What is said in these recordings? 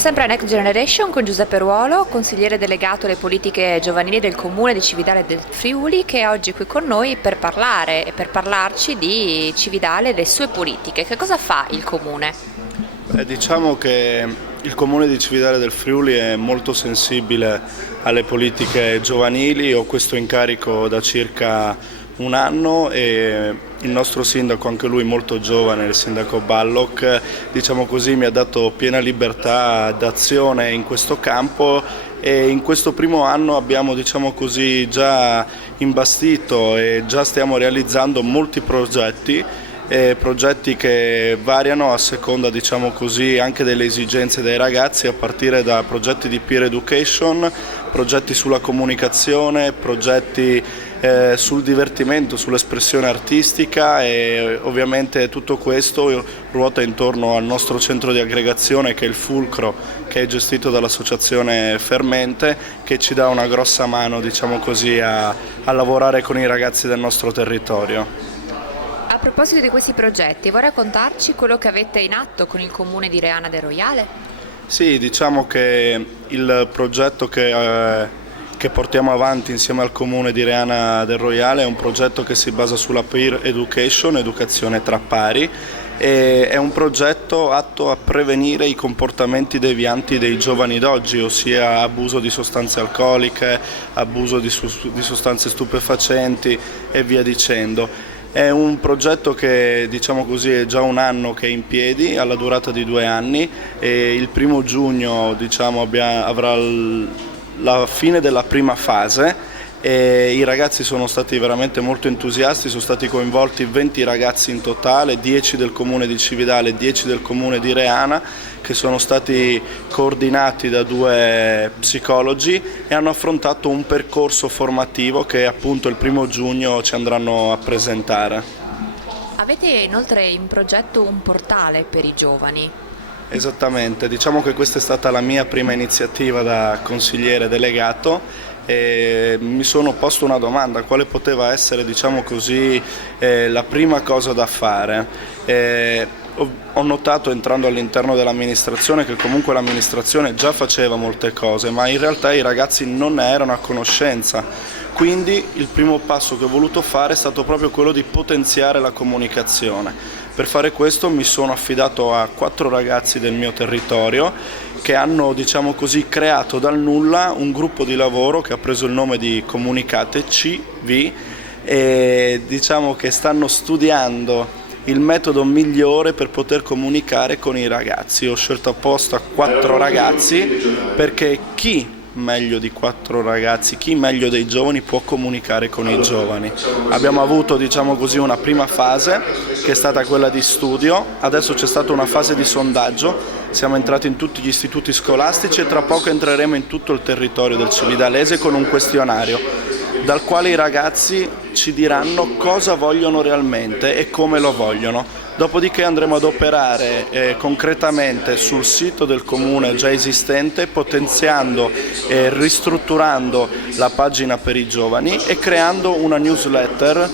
sempre a Next Generation con Giuseppe Ruolo, consigliere delegato alle politiche giovanili del Comune di Cividale del Friuli, che è oggi qui con noi per parlare e per parlarci di Cividale e delle sue politiche. Che cosa fa il Comune? Diciamo che il Comune di Cividale del Friuli è molto sensibile alle politiche giovanili. Ho questo incarico da circa un anno e il nostro sindaco, anche lui molto giovane, il sindaco Ballock, diciamo così, mi ha dato piena libertà d'azione in questo campo e in questo primo anno abbiamo, diciamo così, già imbastito e già stiamo realizzando molti progetti che variano a seconda, diciamo così, anche delle esigenze dei ragazzi, a partire da progetti di peer education, progetti sulla comunicazione, progetti sul divertimento, sull'espressione artistica e ovviamente tutto questo ruota intorno al nostro centro di aggregazione che è il Fulcro, che è gestito dall'associazione Fermente, che ci dà una grossa mano, diciamo così, a lavorare con i ragazzi del nostro territorio. A proposito di questi progetti, vuoi raccontarci quello che avete in atto con il Comune di Reana del Roiale? Sì, diciamo che il progetto che portiamo avanti insieme al Comune di Reana del Roiale è un progetto che si basa sulla peer education, educazione tra pari, e è un progetto atto a prevenire i comportamenti devianti dei giovani d'oggi, ossia abuso di sostanze alcoliche, abuso di sostanze stupefacenti e via dicendo. È un progetto che, diciamo così, è già un anno che è in piedi, ha la durata di 2 anni e il 1° giugno, diciamo, avrà la fine della prima fase e i ragazzi sono stati veramente molto entusiasti, sono stati coinvolti 20 ragazzi in totale, 10 del Comune di Cividale, 10 del Comune di Reana, che sono stati coordinati da 2 psicologi e hanno affrontato un percorso formativo che appunto il 1° giugno ci andranno a presentare. Avete inoltre in progetto un portale per i giovani. Esattamente, diciamo che questa è stata la mia prima iniziativa da consigliere delegato e mi sono posto una domanda: quale poteva essere, diciamo così, la prima cosa da fare. Ho notato, entrando all'interno dell'amministrazione, che comunque l'amministrazione già faceva molte cose, ma in realtà i ragazzi non ne erano a conoscenza. Quindi il primo passo che ho voluto fare è stato proprio quello di potenziare la comunicazione. Per fare questo mi sono affidato a 4 ragazzi del mio territorio che hanno, diciamo così, creato dal nulla un gruppo di lavoro che ha preso il nome di Comunicate CV e diciamo che stanno studiando il metodo migliore per poter comunicare con i ragazzi. Ho scelto apposta 4 ragazzi perché chi meglio di 4 ragazzi, chi meglio dei giovani può comunicare con i giovani. Abbiamo avuto, diciamo così, una prima fase che è stata quella di studio, adesso c'è stata una fase di sondaggio, siamo entrati in tutti gli istituti scolastici e tra poco entreremo in tutto il territorio del Cividalese con un questionario dal quale i ragazzi ci diranno cosa vogliono realmente e come lo vogliono. Dopodiché andremo ad operare concretamente sul sito del Comune già esistente, potenziando e ristrutturando la pagina per i giovani e creando una newsletter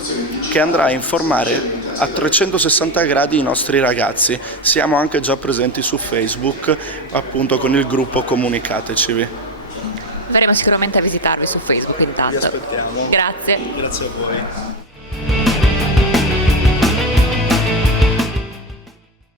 che andrà a informare a 360 gradi i nostri ragazzi. Siamo anche già presenti su Facebook, appunto con il gruppo Comunicateci. Verremo sicuramente a visitarvi su Facebook intanto. Vi aspettiamo. Grazie. Grazie a voi.